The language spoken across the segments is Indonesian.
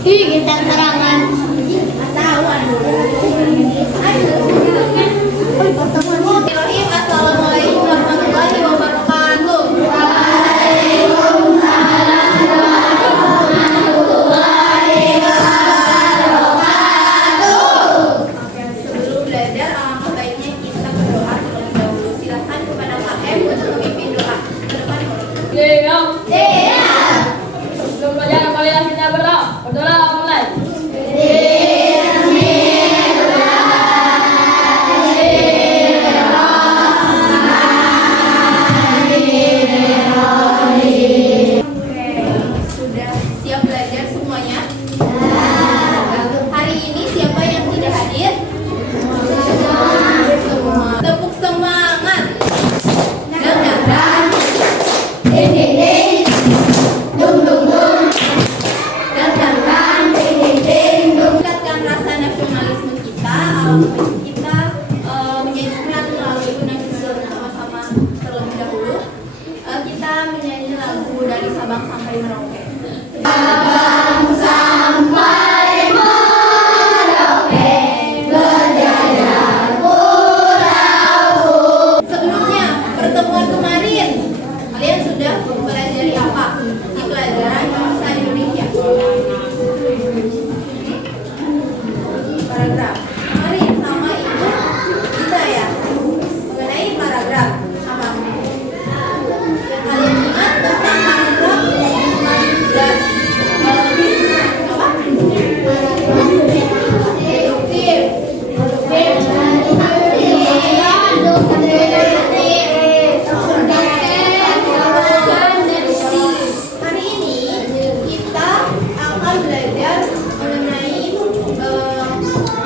Ih, kita serangan. Assalamualaikum warahmatullahi wabarakatuh. Sebelum belajar, alangkah baiknya kita berdoa terlebih dahulu. Silakan kepada Kak M untuk memimpin doa. Ke depan. Sebelum belajar, marilah kita berdoa. Berdoa mulai. Sudah siap belajar semuanya? Hari ini siapa yang tidak hadir? Semua. Tepuk semangat. Dan ding ding ding, dung dung dung. Dan ding ding ding, dung. Tingkatkan rasa nasionalisme kita, kita menyanyikan melalui undang visual sama-sama terlebih dahulu. Kita menyanyi lagu dari Sabang sampai Merauke. Sabang sampai Merauke, berjaya pulau. Sebelumnya, pertemuan kemarin, kalian sudah mempelajari apa di pelajaran bahasa Indonesia? Paragraf. Kemarin sama Ibu kita ya, mengenai paragraf. Apa? Yang kalian ingat tentang paragraf yang kemarin sudah apa? Hari ini kita akan belajar mengenai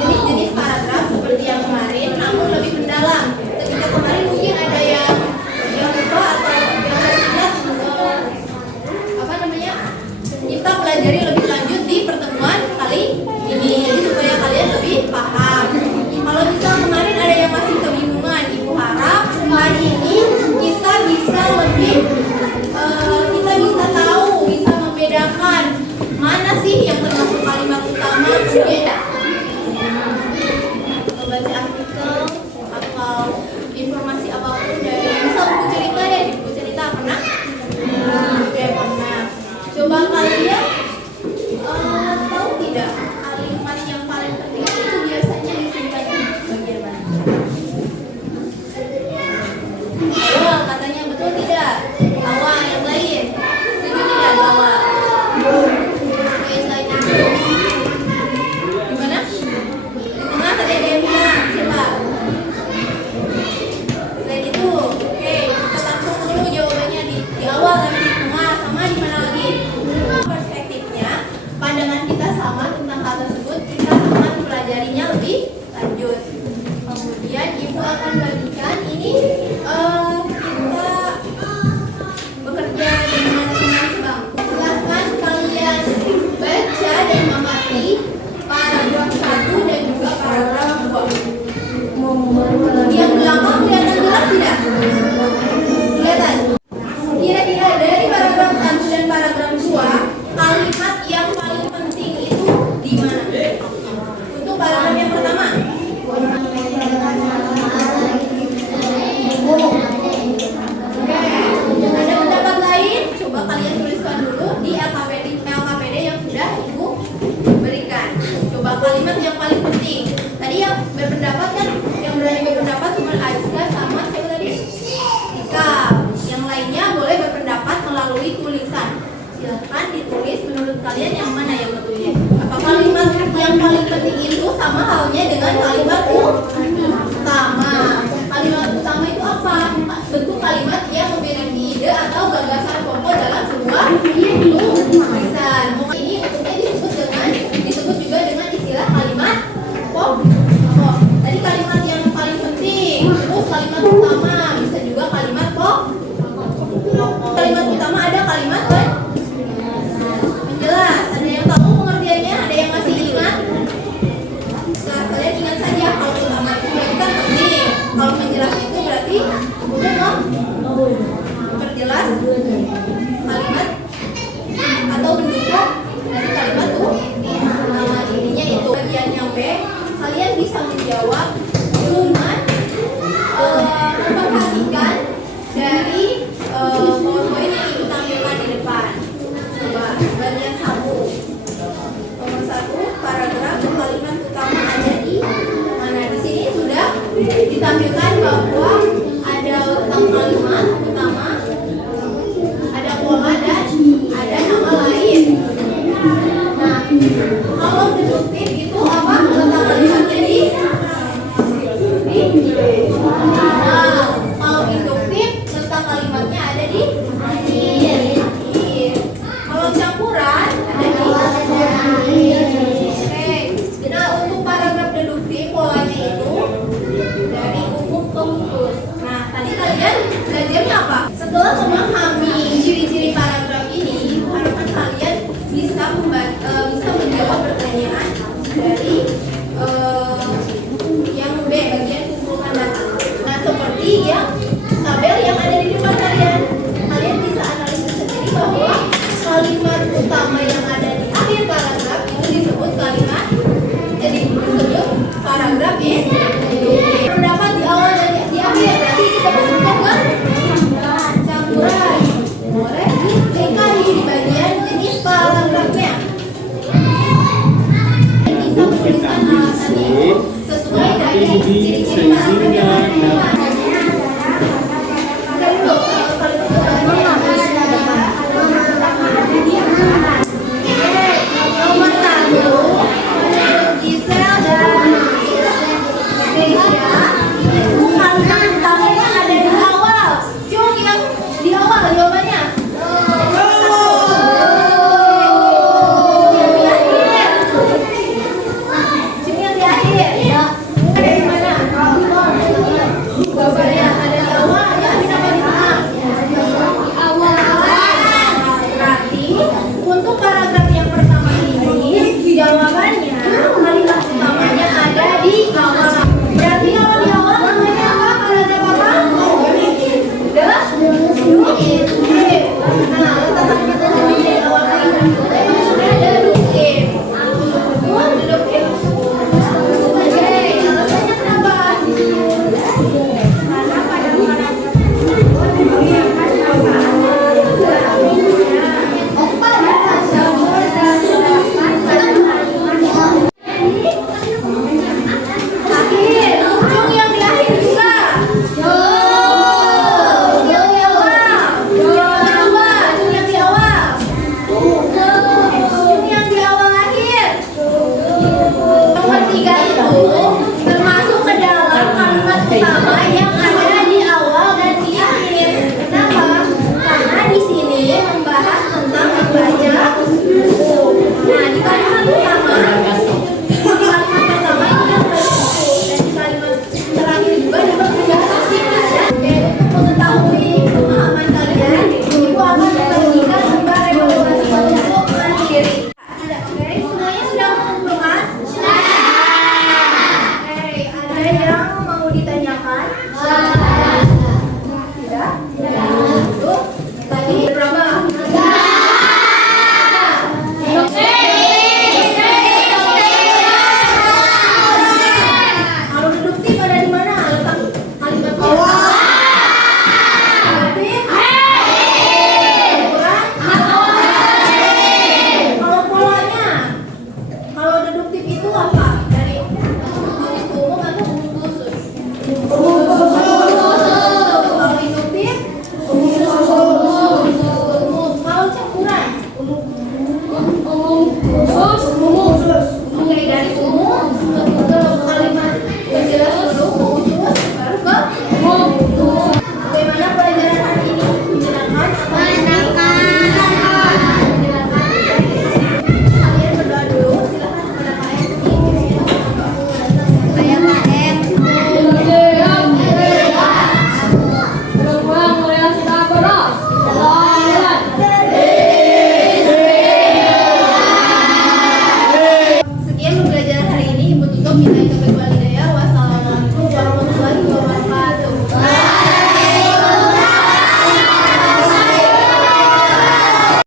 jenis-jenis paragraf seperti yang kemarin, namun lebih mendalam. Ketika kemarin mungkin ada yang lupa atau yang tidak apa namanya, kita pelajari lebih lanjut di pertemuan kali ini, jadi supaya kalian lebih paham. Kalau misal kemarin ada yang masih kebingungan, Ibu harap hari ini kita bisa lebih kita bisa tahu, bisa membedakan mana sih yang termasuk kalimat utama, beda. Membaca artikel atau informasi apapun dari misal buku cerita deh, buku cerita pernah? Oke, pernah. Coba kalian tahu tidak kalimat yang paling penting itu biasanya disimpan di bagian mana? Awal katanya, betul tidak? Awal yang lain setuju tidak? Awal. Oke, selain itu gimana? Di tengah tadi ada yang bilang siapa? Selain itu, oke, kita langsung dulu jawabannya di awal dan di tengah, sama di mana lagi? Perspektifnya, pandangan kita sama tentang hal tersebut, kita akan mempelajarinya lebih lanjut. Kemudian Ibu akan bagikan ini kita bekerja dengan teman-teman. Silahkan kalian baca dan mengerti paragraf 1 dan juga paragraf 2. Yang belakang kelihatan jelas tidak? Kelihatan? Kira-kira dari paragraf 1 dan paragraf 2, kalimat yang paling penting itu di mana? Untuk paragraf yang pertama. Oke, ada pendapat lain? Coba kalian tuliskan dulu di LKPD yang sudah Ibu berikan. Coba kalimat yang paling penting. Tadi yang berpendapat kan, yang berani berpendapat cuma Aizka sama siapa tadi? Tika. Yang lainnya boleh berpendapat melalui tulisan. Silakan ditulis menurut kalian yang mana yang betulnya. Apa kalimat yang paling penting itu sama halnya dengan kalimat utama? Kalimat utama itu apa? Bentuk kalimat yang memiliki ide atau gagasan pokok dalam sebuah tulisan. Ini untuknya disebut juga dengan istilah kalimat pokok. Tadi kalimat yang paling penting, terus kalimat utama, bisa juga kalimat pokok. Kalimat utama ada kalimat menjelas. Ada yang tahu pengertiannya? Ada yang masih ingat? Nah, kalian ingat saja kalau utama itu berarti kan penting. Kalau menjelas itu berarti udah memperjelas kalimat atau Kalau deduktif itu apa? Letak kalimatnya di awal. Kalau induktif letak kalimatnya ada di akhir. Kalau campuran ada di oke. Nah, untuk paragraf deduktif polanya itu dari umum ke khusus. Nah, tadi kalian belajarnya apa? Setelah memahami ciri-ciri paragraf ini, harapan kalian bisa menjawab pertanyaan dari yang B, bagian kumpulkan data. Nah, seperti yang tabel yang ada di depan kalian, kalian bisa analisis sendiri bahwa kalimat utama yang ada di akhir paragraf itu disebut kalimat disebut paragraf induktif. Terdapat di awal dan di akhir. Nanti kita masukkan ke campuran. Boleh diklik di bagian jenis paragrafnya. Bisa menuliskan tadi sesuai dari ciri-ciri paragraf yang ada di depan. Nomor 1, Gisel dan Grecia itu kalimat utamanya ada di awal. Cuma yang di awal jawabannya. Cuma yang di akhir. Dari mana? Jawabannya ada di awal, di akhir apa di tengah? Di awal. Berarti untuk paragraf yang pertama ini jawabannya kalimat utamanya ada di awal. Berarti kalau di awal namanya apa? Paragraf apa? Deduktif. Nah, letak kalimatnya di awal paragraf itu maksudnya deduktif. Deduktif. Oke, alasannya kenapa? Karena pada akhir, ujung yang di akhir juga. Ujung yang di awal. Ujung yang di awal. Ujung yang di awal akhir. Nomor 3 itu termasuk ke dalam kalimat utama yang ada di awal dan di akhir. Kenapa? Karena di sini membahas tentang membaca buku. Nah, di kalimat utama pertama ini kan dan di kalimat terakhir juga dapat menjelasan ada untuk mengetahui pemahaman kalian, ibu akan membagikan gambar evaluasi untuk mandiri. Oke, semuanya sudah mengumpulkan? Oke, ada yang mau ditanyakan? Tidak? Untuk tadi berapa? Kalau deduktif ada di mana? Letak kalimatnya. Deduktif? Campuran? Kalau polanya? Kalau deduktif itu apa? Dari jenis umum atau umum khusus? Kalau induktif? Umum. Kalau campuran? Oke, dari umum ke kalimat berjelas dulu, khusus, baru ke umum. Bagaimana pelajaran hari ini? Menyenangkan? Menyenangkan. Kalian berdoa dulu, silakan kepada Pak M. Saya Pak M. Sekian pembelajaran hari ini. Ibu tutup kita